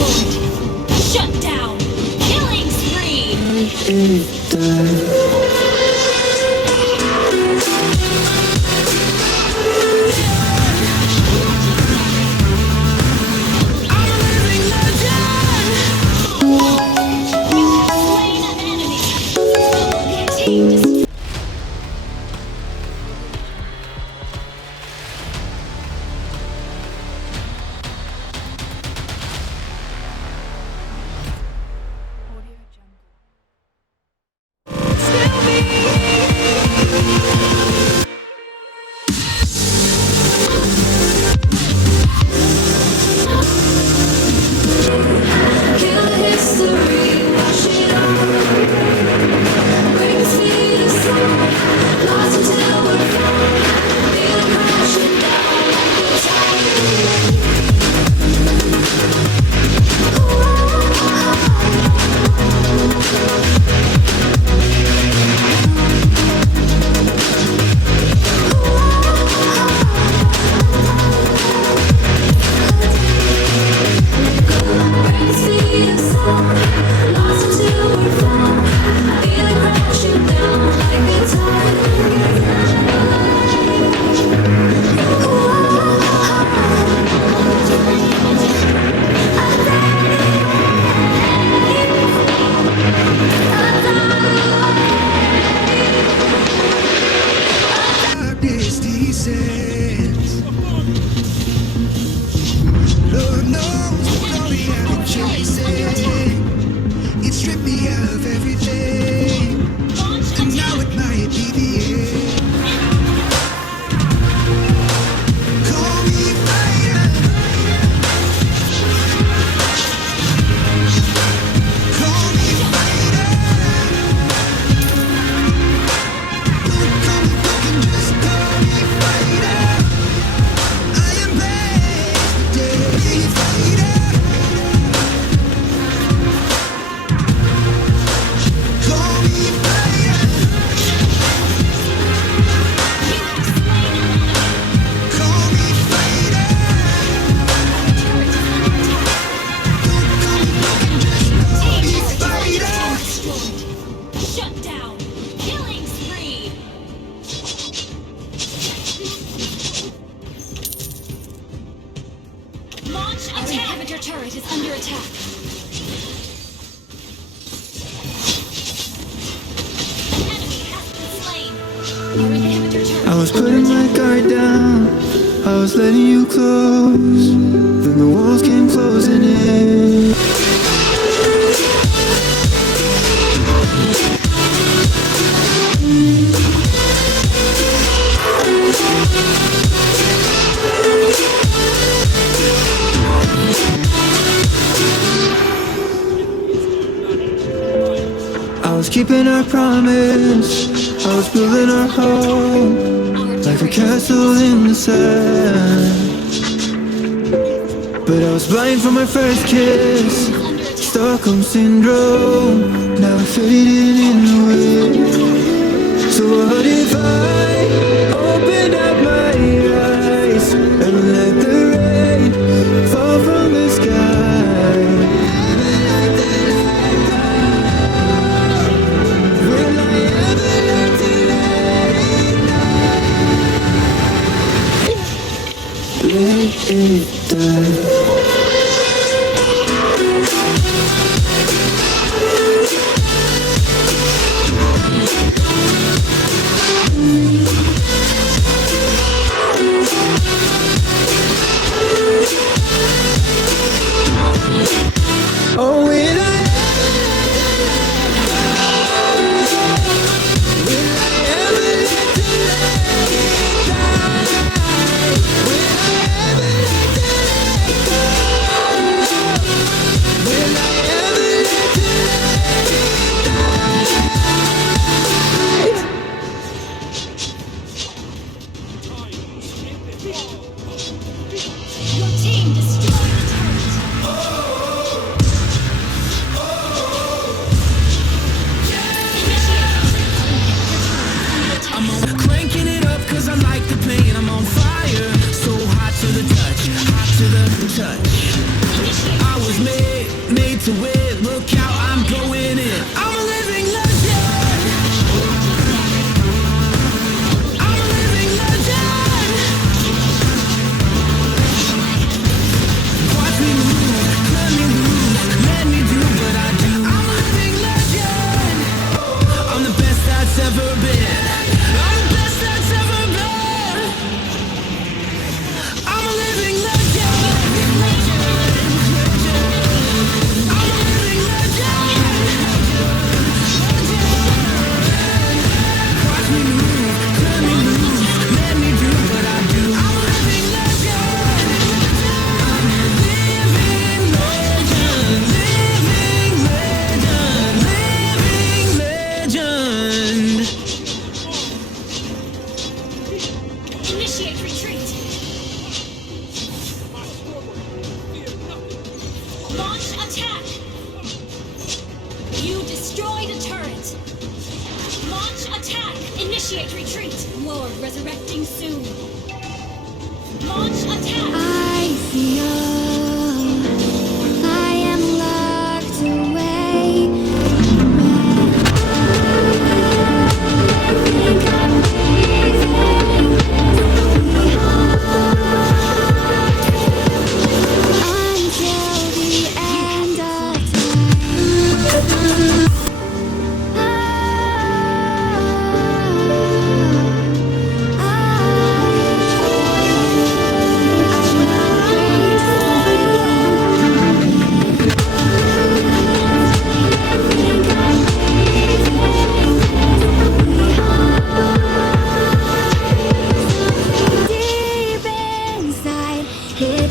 Shut down. Killing spree. turret is under attack. An enemy has been slain. Our inhibitor turret. I was putting my guard down. I was letting you close. Then the walls came closing in. I was keeping our promise. I was building our home like a castle in the sand. But I was blind from my first kiss. Stockholm syndrome. Now I'm fading in the wind. So what if I opened up my eyes and let the rain fall from the sky? Will I ever learn to let it die? Oh, will I ever let it die? Will I ever let it die? Will I ever let Your team destroyed the turret. I'm on cranking it up cause I like the pain. I'm on fire, so hot to the touch, hot to the touch. I was was made to win. Look how I'm going in. I'm a living legend. I'm a living legend. Watch me move, let me lose, let me do what I do. I'm a living legend. I'm the best that's ever been. I'm the best that's ever been. I'm a living legend. I'm a living legend. Watch me move, let me lose, let me do what I do. I'm a living legend. Living legend, living legend, living legend. Initiate retreat. Launch attack. You destroyed a turret. Launch attack. Initiate retreat. Lord resurrecting soon. Launch attack. I feel I am locked away. Think I'm leaving until the end of time. Deep inside, it